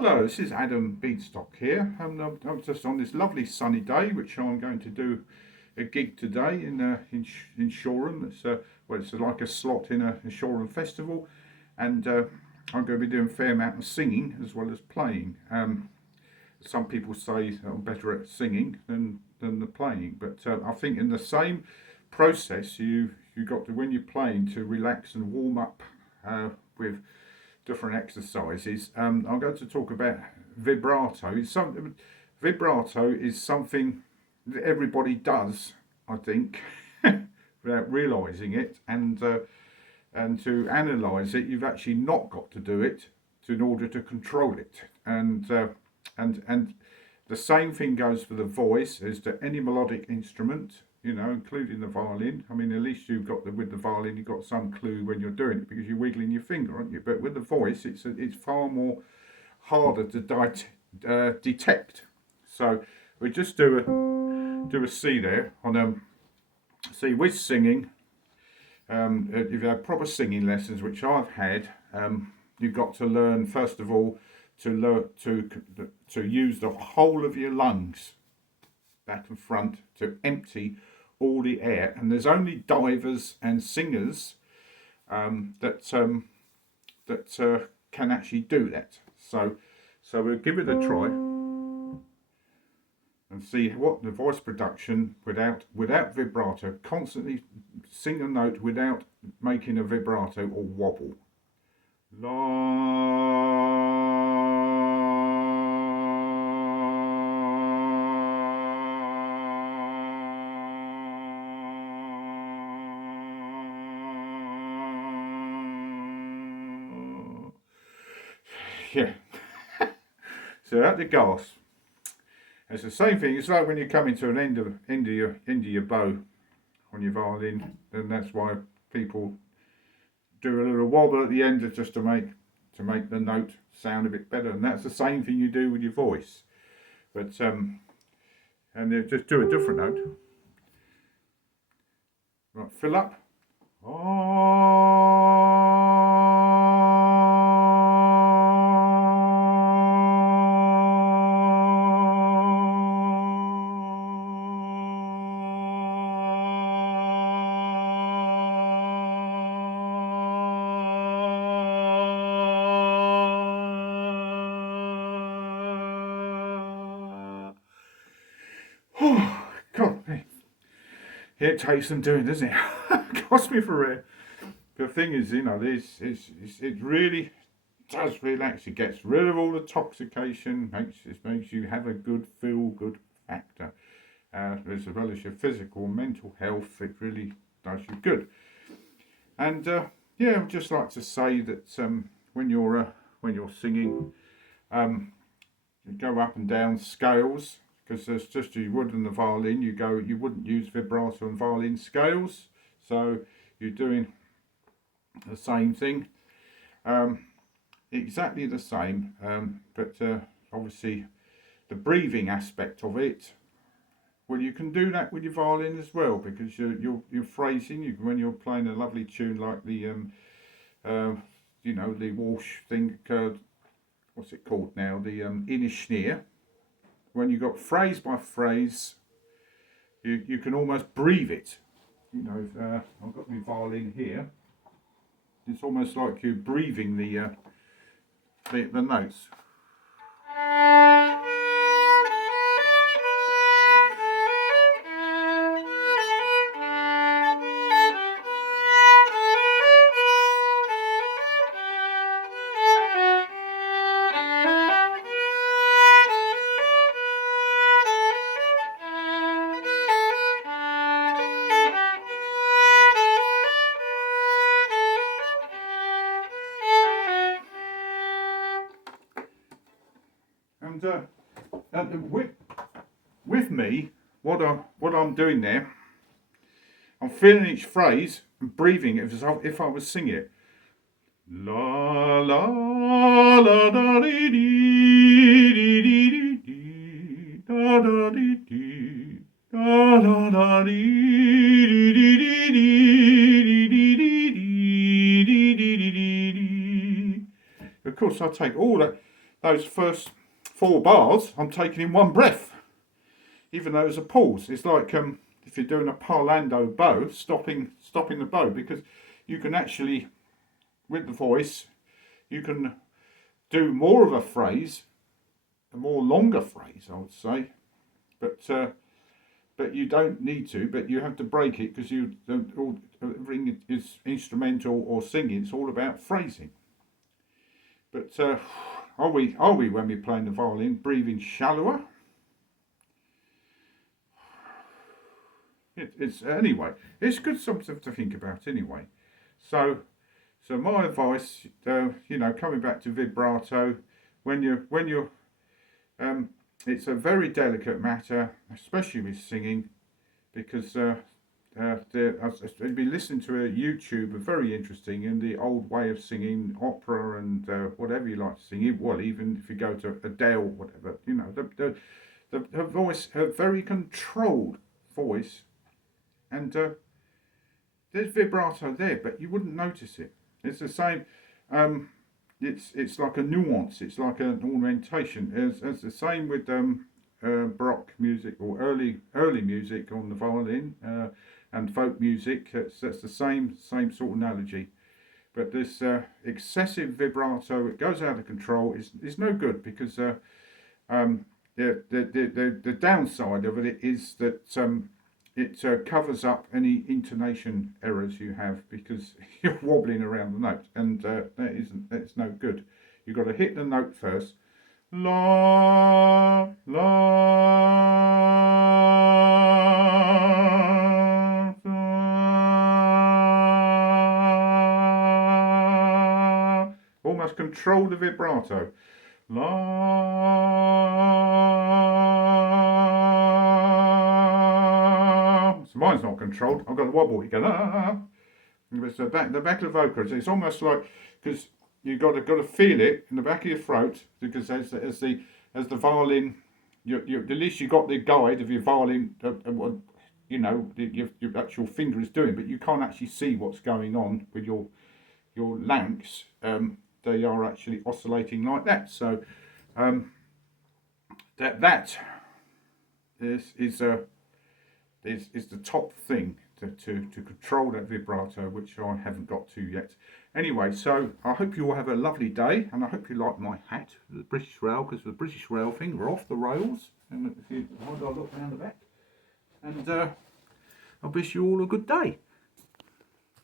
Hello, this is Adam Beanstock here. I'm just on this lovely sunny day, which I'm going to do a gig today in Shoreham. It's like a slot in a Shoreham festival, and I'm going to be doing a fair amount of singing as well as playing. Some people say that I'm better at singing than the playing, but I think in the same process you got to, when you're playing, to relax and warm up with different exercises. I'm going to talk about vibrato. Vibrato is something that everybody does, I think, without realising it, and to analyse it, you've actually not got to do it in order to control it. And the same thing goes for the voice as to any melodic instrument, including the violin. I mean, at least you've got with the violin, you've got some clue when you're doing it because you're wiggling your finger, aren't you? But with the voice, it's far more harder to detect. So we just do a C there on C with singing. If you have proper singing lessons, which I've had, you've got to learn first of all to use the whole of your lungs, back and front, to empty all the air. And there's only divers and singers that can actually do that. So we'll give it a try and see what the voice production without vibrato. Constantly sing a note without making a vibrato or wobble. La. Yeah. So at the gasp. It's the same thing. It's like when you're coming to an end of your bow on your violin, and that's why people do a little wobble at the end just to make the note sound a bit better. And that's the same thing you do with your voice. But and just do a different note. Right, fill up. Oh, God, it takes some doing, doesn't it? Cost me for real. The thing is, it really does relax. It gets rid of all the toxication, makes you have a good feel good factor. As well as your physical and mental health, it really does you good. And yeah, I'd just like to say that when you're singing, you go up and down scales, because there's just, you would in the violin, you wouldn't use vibrato and violin scales, so you're doing the same thing, exactly the same, but obviously the breathing aspect of it, well, you can do that with your violin as well, because you're phrasing, when you're playing a lovely tune like the the Walsh thing, what's it called now, the Inishneer. When you got phrase by phrase, you can almost breathe it. I've got my violin here. It's almost like you're breathing the notes. And with me, what I'm doing there, I'm feeling each phrase and breathing it as if I was singing it. La la la da dee dee dee dee dee da da dee dee da da da dee dee dee dee dee dee dee dee dee dee dee. Of course, I take all that. those first 4 bars I'm taking in one breath, even though there's a pause. It's like if you're doing a parlando bow, stopping the bow, because you can actually, with the voice, you can do more of a phrase, a more longer phrase, I would say, but you don't need to. But you have to break it, because you don't. Everything is instrumental or singing. It's all about phrasing. But are we when we're playing the violin breathing shallower? It's anyway. It's good something to think about anyway. So my advice, coming back to vibrato, when you're it's a very delicate matter, especially with singing, because I've been listening to a YouTuber, very interesting, in the old way of singing opera and whatever you like to sing. Well, even if you go to Adele, whatever, her voice, her very controlled voice, and there's vibrato there, but you wouldn't notice it. It's the same. It's like a nuance. It's like an ornamentation. It's the same with Baroque music or early music on the violin and folk music. That's the same sort of analogy. But this excessive vibrato, it goes out of control. Is no good, because the downside of it is that it covers up any intonation errors you have, because you're wobbling around the note, and that's no good. You've got to hit the note first. La la la. Almost control the vibrato. La. So mine's not controlled. I've got the wobble. You go la. It's the back of the vocals. It's almost like, because you've got to feel it in the back of your throat, because as the violin, at least you got the guide of your violin, your actual finger is doing, but you can't actually see what's going on with your larynx. They are actually oscillating like that. So that is the top thing to control that vibrato, which I haven't got to yet. Anyway, so I hope you all have a lovely day, and I hope you like my hat, the British Rail, because the British Rail thing, we're off the rails. And if you look down the back, and I wish you all a good day.